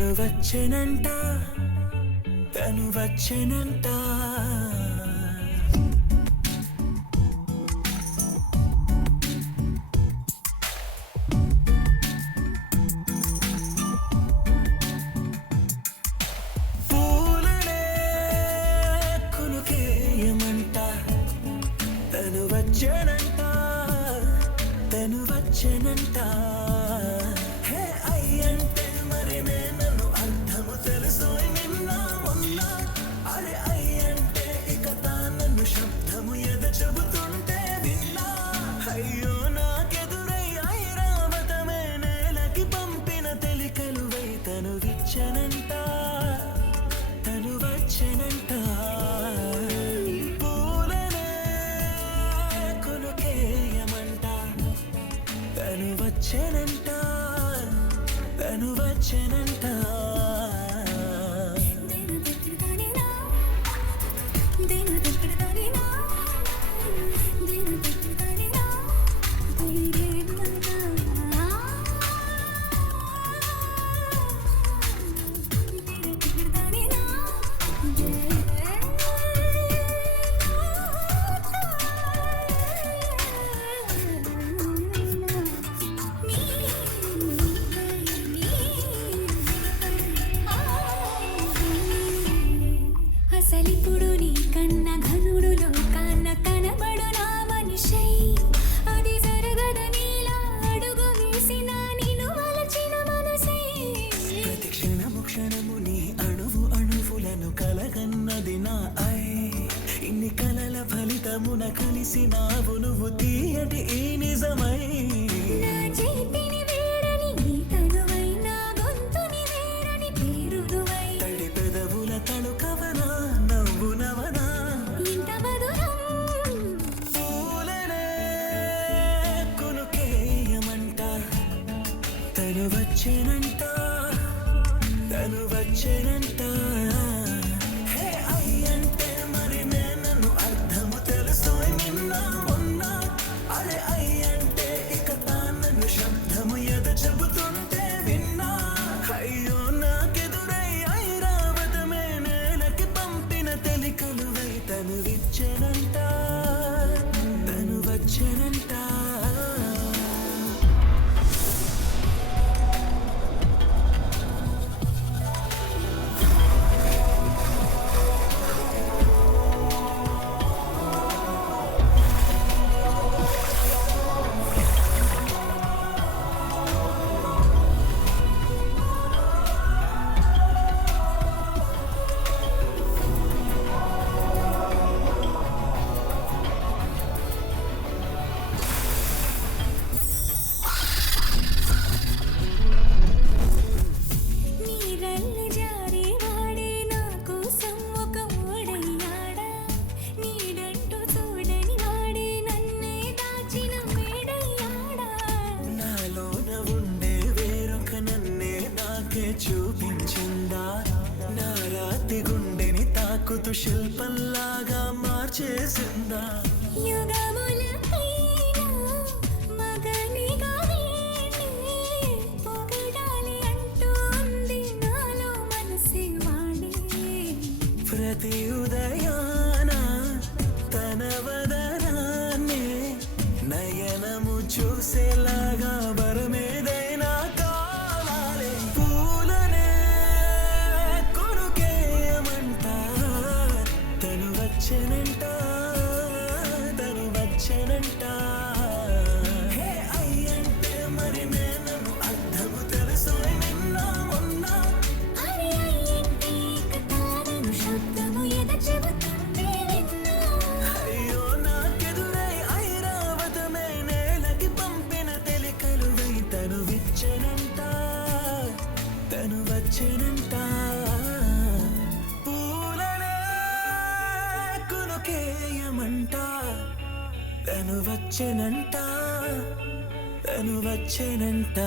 తను వచ్చెనంట తను వచ్చెనంట పూలనే కునుకేయమంట తను వచ్చెనంట తను వచ్చెనంట హే అయ్యంటే మరి నేను అర్థము తెలుసు నిన్న మొన్న అరే అయ్యంటే ఇక తానన్ను శబ్దము ఎద చెబుతుంటే విన్నా అయ్యో నాకెదురై ఐరావతమే నేలకి పంపిన తెలికలువై తను విచ్చనంట తను వచ్చెనంట పూలనే కొనుకేయమంట తను వచ్చెనంట తను వచ్చెనంట అసలిప్పుడు నీ కన్న ఘనుడులో కాన్న కనబడు నా మనిషై అది జరగదనిలా అడుగు వేసిన నిన్ను వలచిన మనసై ప్రతి క్షణము క్షణము నీ అణువు అణువులను కలగన్నది నా ఐ ఇన్ని కలల ఫలితమున కలిసినావు నువ్వు తీయటి ఈ నిజమై నా చేతిని వేడని నీ తనువై నా గొంతుని వేరని పేరుదువై తడి పెదవుల తడుకవనా నవ్వునవనా ఇంత మధురం పూలనే కొనుకేయమంట తను వచ్చెనంట తను వచ్చెనంట హే అయ్యంటే మరి నేను అర్థము తెలుసు నిన్న మొన్న అరే అయ్యంటే ఇక తానన్ను శబ్దము ఎద చెబుతుంటే విన్నా అయ్యో నాకెదురై ఐరావతమే నేలకి పంపిన తెలికలువై తను విచ్చెనంట తను వచ్చెనంట నీరల్లి జారి వాడే నా కోసం ఒక ఓడయ్యాడా నీడంటూ చూడని వాడే నన్నే దాచిన మేడయ్యాడా నాలోన ఉండే వేరొక నన్నే నాకే చూపించిందా నా రాతి గుండెని తాకుతూ శిల్పంలాగా మార్చేసిందా యుగములకైనా మగనిగా వీణే పొగడాలి అంటూ ఉంది నాలో మనసే వాడే ప్రతి ఉదయాన తన వదనాన్నే నయనము చూసేలాగా వరమేదైనా కావాలి పూలనే కొనుకేయమంట తను వచ్చెనంట తను వచ్చెనంట హే అయ్యంటే మరి నేను అర్థము తెలుసు నిన్న మొన్న అరే అయ్యంటే ఇక తానను శబ్దము ఎద చెబుతుంటే విన్నా అయ్యో నాకెదురై ఐరావతమే నేలకి పంపిన తెలికలువై తను విచ్చెనంట తను వచ్చెనంట పూలనే కొనుకేయమంట తను వచ్చెనంట తను వచ్చెనంట